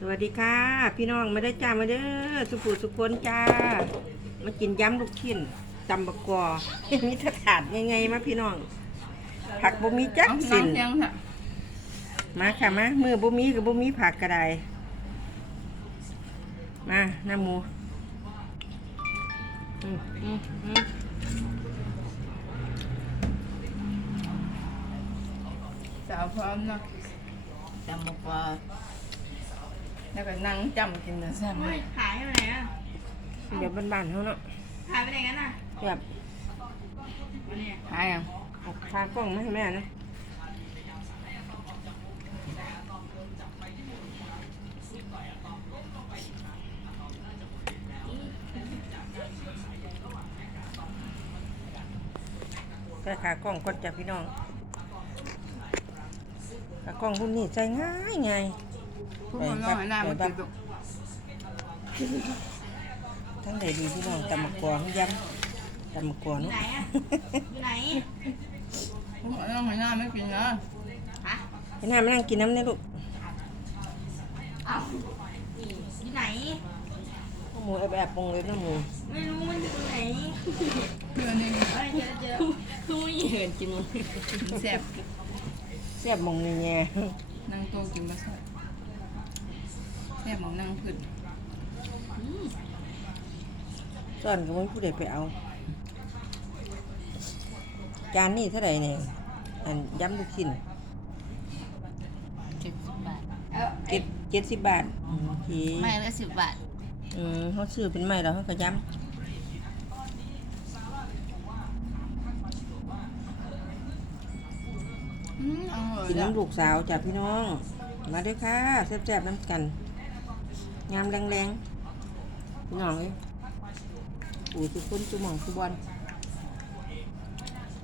สวัสดีค่ะ พี่น้องมาได้อจ้ามาเด้อสุภูสุคนจ้า มากินยำลูกชิ้นตำบกกอมีถาดยังไงมาพี่น้อง ผักบ่มีจักเอาสินน้ำเพียงค่ะมาค่ะมามือบ่มีกับบ่มีผักกระไดมาน้ำหมูอืมอืมอืมสาวพร้อมเนาะจำบอกว่า แล้วก็นั่งจำกินนะซ้ำเฮ้ยหายไปไหนอะเดี๋ยวบ้านๆเขาเนาะหายไปไหนกันอะแบบวันนี้หายอะเอาคากล้องมาให้แม่นะแต่ขากล้องก่อนจ้ะพี่น้องขากล้องรุ่นนี้ใจง่ายไงาย ทุกคนต้องให้หน้ามันติดตกทั้งใดดีพี่น้องตำมะกวางยำตำมะกวางอยู่เนาะไหนอะอยู่ไหนทุกคนต้องให้หน้าไม่กินนะฮะไปหน้ามานั่งกินน้ำเนี่ยลูกเอ้านี่อยู่ไหนหมูแอบแอบปรุงเลยนะหมูไม่รู้มันอยู่ตรงไหนเพื่อนนี่เฮ้ยเจอเจอคือไม่เห็นจริงแซ่บแซ่บหมองนี่แง่นั่งโต๊ะกินมาสักแซ่บ หมองนั่งพื้นซ่อนก็ไม่ผู้ใดไปเอา จานนี่เท่าไหร่เนี่ยอันยำลูกชิ้นเจ็ดสิบบาทเออเจ็ดเจ็ดสิบบาทอืมโอเคไม่ละสิบบาท อืมเขาซื้อเป็นไม้แล้วเขาก็ยอืมอร่อำยกินแล้วน้ำลูกสาวจ้ะพี่น้อง มาด้วยค่ะแซ่บๆน้ำกัน งามแรงๆพี่น้องเอ้ยปู่ทุกคนจุหมองทุกบอล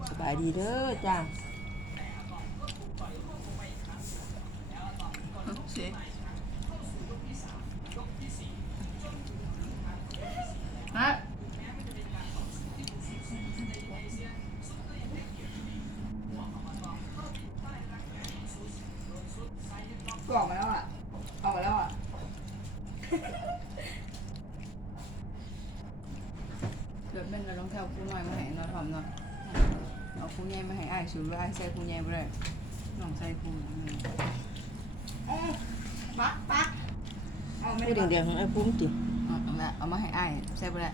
สบายดีเด้อจ้าฮะกล่องมาแล้วอะออกมาแล้วอะ เดี๋ยวเป็นกระรองเท้าคู่น้อยมาให้เราทำเนาะเอาคู่ใหญ่มาให้อ้ายสูว่าอ้ายใส่คู่ใหญ่บ่ได้น้องใส่คู่อืมเอ้ยปักปักเอาไม่ผู้ได้เดียวๆของไอ้ปุ้มติเอาเอาละเอามาให้อ้ายใส่บ่ได้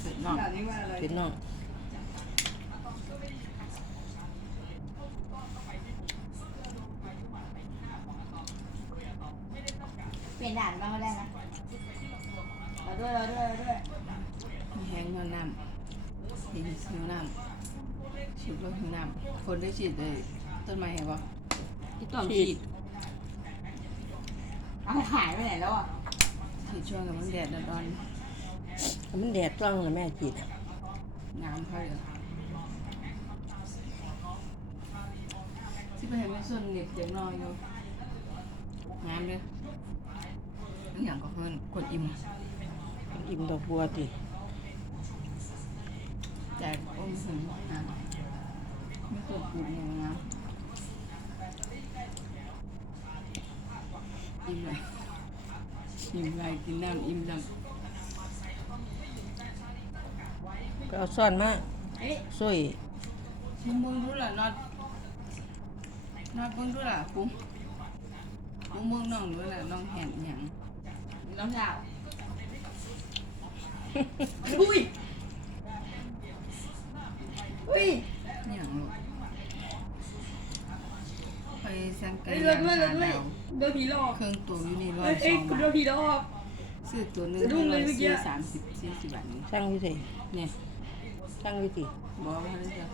เสร็จน้องแบบนี้ว่าอะไรเป็นน้องเปลี่ยนด่านบ้างก็ได้นะเรา ด้วยเราด้วยเราด้วยมีแห้งเงินน้ำหินหิวน้ำฉีดรถหิวน้ำคนได้ฉีดเลยต้นไม้เห็นปะพี่ต้องฉีดเอาหายไปไหนแล้วอะฉีดช่วงกับมันแดดร้อนมันแดดต้องเลยแม่จีดๆน้ำเขาเลยที่ไปเห็นในส่วนเน็ตเดี๋ยวนอยอยู่งามเลยนี่อย่างก็เพิ่นกดอิ่ม อิ่มดอกบัวติแจกอมสินอะไม่กดปุ่มเลยนะอิ่มเลยอิ่มไรกินน้ำอิ่มดำก็เอาซ่อนมาเอ้ยช่วยมึงมึงรู้ล่ะนอดนอดมึงรู้ล่ะปุ้งปุ้งมึงน้องรู้ล่ะน้องแหนหยังน้องสาว อุ้ย อุ้ยหยังลูกไปสังเกเฮ้ตยรถด้วยรถด้วยโดนผีหลอกเครื่องตัวอยู่นี่ร้อเฮ้ยยสเอ้ยองกูบาโดทนผีหลอก ซื้อตัวหนึงสะดุ้งเลยเมื่อกี้ ซื้อสามสิบสี่สิบบาทนี่ช่างอยู่สิเนี่ยช่างอยู่สิบอกว่าเลยจ้ะ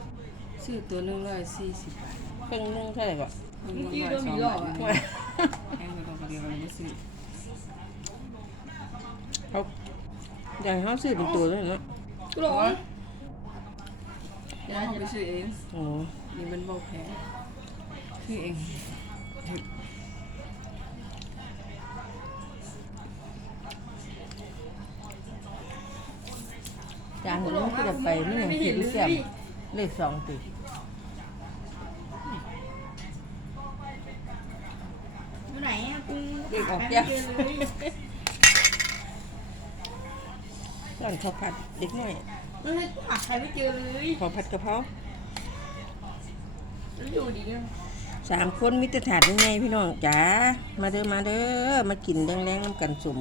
ซื้อตัวหนึงร้อยสี่สิบบาทเครื่องนึงเท่าไหร่บ่เครื่องหนึงร้อยสองบาทนี่แพงกว่าตัวเดียวกันไม่ซื้อเขาอยาก ให้เขาซื้อเป็นตัวเลยเนาะกูหลงแล้วเขาไปซื้อเองโอ้นี่มันบอกแพงซื้อเองจานหนึ่งมันก็จะไปไม่อย่างผิดหรือแซ่บเลขสองติอยู่ไหนอะกูเด็กออกไม่ยากเจอเลยตอนข้าวผัดเด็กหน่อยเฮ้ยหาใครไม่เจอเลยข้าวผัดกะเพราแล้วอยู่ดีเนี่ยสามคนมิตรถาดยังไงพี่น้องจ๋ามาเด้อมาเด้อมากินแรงๆน้ำกันสุ่ม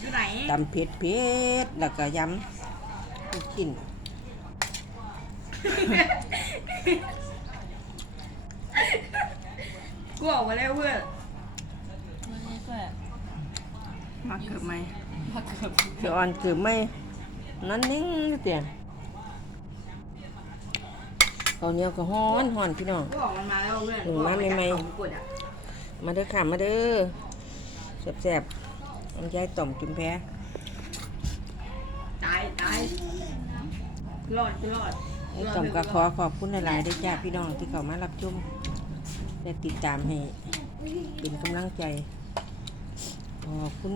อยู่ไหนตำเผ็ดเผ็ดแล้วก็ยำลูกชิ้นกูออกมาแล้วเพื่อนไม่ได้เพื่อมาเกือบไหมพักเกือบ คืออ่อนคือไม่นั่นนิ่งเตียข้าวเหนียวก็ฮ้อนฮ้อนพี่น้องกูออกมันมาแล้วเพื่อนอืมมาใหม่ๆกูออกาจากเขากดอะมาเด้อค่ะมาเด้อแซ่บๆอันยายต่อมจุ่มแพ้ตายตายรอดกูรอดไอ้ต่อมก็ขอขอบคุณหลายๆด้วยจ้าพี่น้องที่เข้ามารับชมและติดตามให้เป็นกำลังใจขอบคุณ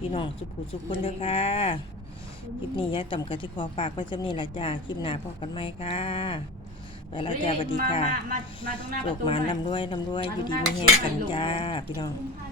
พี่น้องสุขุสุขคนเด้อค่ะ คลิปนี้ยายต่อมก็ที่ขอฝากไว้สำนี้ละจ้า คลิปหน้าพบกันไหมค่ะ ไปแล้วจ้าสวัสดีค่ะมามามาตรงหน้าปโศระกตูหมาหน่อย นำด้วยนำด้วยอยู่ดีมีแห้งกันจ้า พี่น้อง